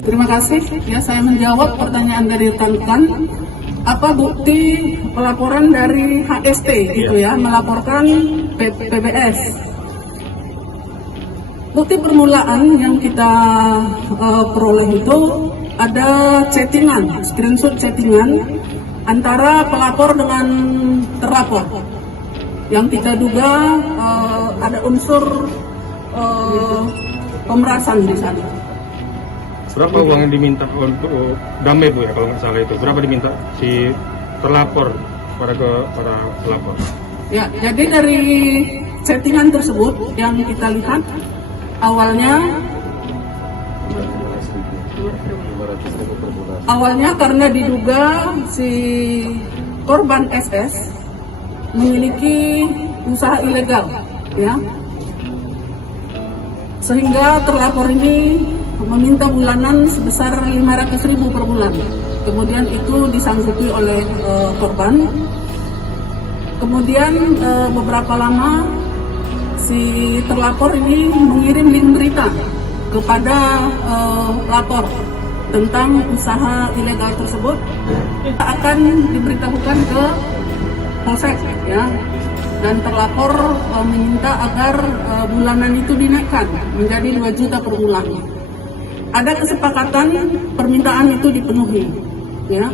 Terima kasih. Ya, saya menjawab pertanyaan dari rekan-rekan. Apa bukti pelaporan dari HST itu ya, melaporkan PBS. Bukti permulaan yang kita peroleh itu ada chattingan, screenshot chattingan antara pelapor dengan terlapor. Yang kita duga ada unsur pemerasan di sana. Berapa uang yang diminta untuk damai Bu ya kalau nggak salah itu? Berapa diminta si terlapor para pelapor? Ya, jadi dari chattingan tersebut yang kita lihat awalnya karena diduga si korban SS memiliki usaha ilegal, ya, sehingga terlapor ini meminta bulanan sebesar 500.000 per bulan. Kemudian itu disanggupi oleh korban. Kemudian beberapa lama si terlapor ini mengirim link berita kepada lapor tentang usaha ilegal tersebut. Akan diberitahukan ke polsek, ya, dan terlapor meminta agar bulanan itu dinaikkan menjadi 2 juta per bulan. Ada kesepakatan permintaan itu dipenuhi, ya.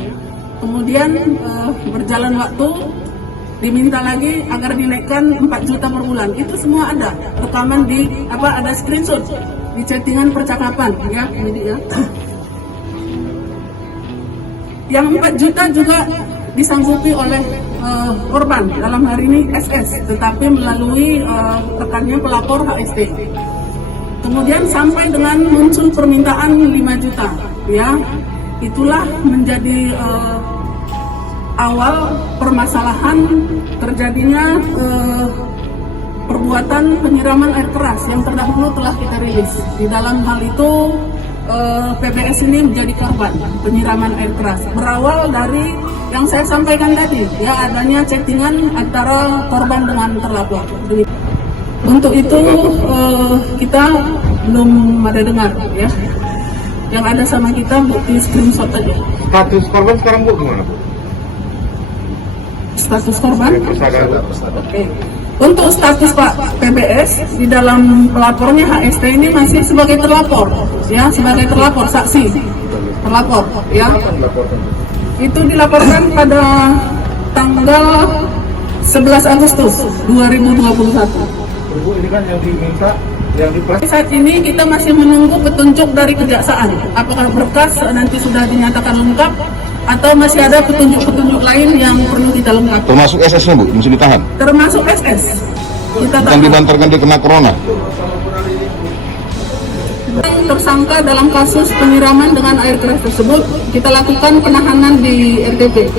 Kemudian berjalan waktu diminta lagi agar dinaikkan 4 juta per bulan. Itu semua ada rekaman ada screenshot di chattingan percakapan, ya, ini ya. Yang 4 juta juga disanggupi oleh korban, dalam hari ini SS, tetapi melalui rekannya pelapor HST. Kemudian sampai dengan muncul permintaan 5 juta, ya. Itulah menjadi awal permasalahan terjadinya perbuatan penyiraman air keras yang terdahulu telah kita rilis. Di dalam hal itu PBS ini menjadi korban penyiraman air keras. Berawal dari yang saya sampaikan tadi, ya, adanya chattingan antara korban dengan terlapor. Untuk itu kita belum ada dengar, ya. Yang ada sama kita bukti screenshot aja. Status korban sekarang Bu gimana Bu? Status korban? Oke. Untuk status Pak PBS di dalam pelapornya HST ini masih sebagai terlapor, ya, sebagai terlapor, saksi terlapor, ya. Itu dilaporkan pada tanggal 11 Agustus 2021. Bu, ini kan yang diminta Saat ini kita masih menunggu petunjuk dari kejaksaan. Apakah berkas nanti sudah dinyatakan lengkap atau masih ada petunjuk-petunjuk lain yang perlu kita lengkapi. Termasuk SS-nya Bu, masih ditahan? Termasuk SS. Kita Yang dibantarkan dia kena corona? Tersangka dalam kasus penyiraman dengan air keras tersebut, kita lakukan penahanan di RTP.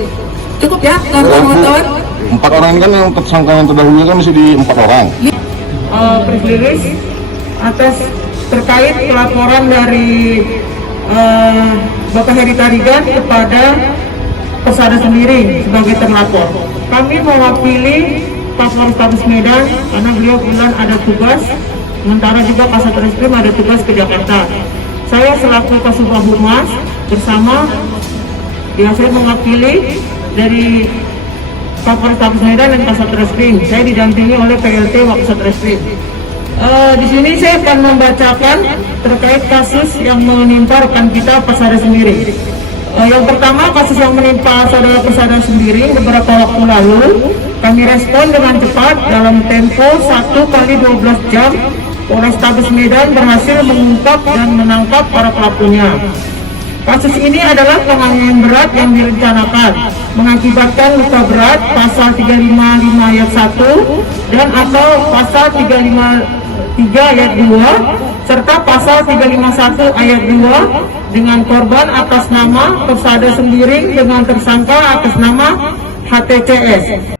Cukup ya, kawan-kawan? 4 orang ini kan yang tersangka yang terdahulu kan masih di 4 orang. Press release atas terkait pelaporan dari Bapak Heri Tarigan kepada Persada sendiri sebagai terlapor. Kami mewakili Pak Polrestabes Medan karena beliau bilang ada tugas, sementara juga Kasat Reskrim ada tugas ke Jakarta. Saya selaku Kasubag Humas bersama, ya, saya mewakili dari Pak Polrestabes Medan dan Kasat Reskrim. Saya didampingi oleh PLT Kasat Reskrim. Di sini saya akan membacakan terkait kasus yang menimpa rekan kita Persada sendiri. Yang pertama, kasus yang menimpa saudara Persada sendiri beberapa waktu lalu, kami respon dengan cepat dalam tempo 1x12 jam. Polrestabes Medan berhasil mengungkap dan menangkap para pelakunya. Kasus ini adalah penganiayaan berat yang direncanakan, mengakibatkan luka berat pasal 355 ayat 1 dan atau pasal 353 ayat 2 serta pasal 351 ayat 2 dengan korban atas nama Persada sendiri dengan tersangka atas nama HTCS.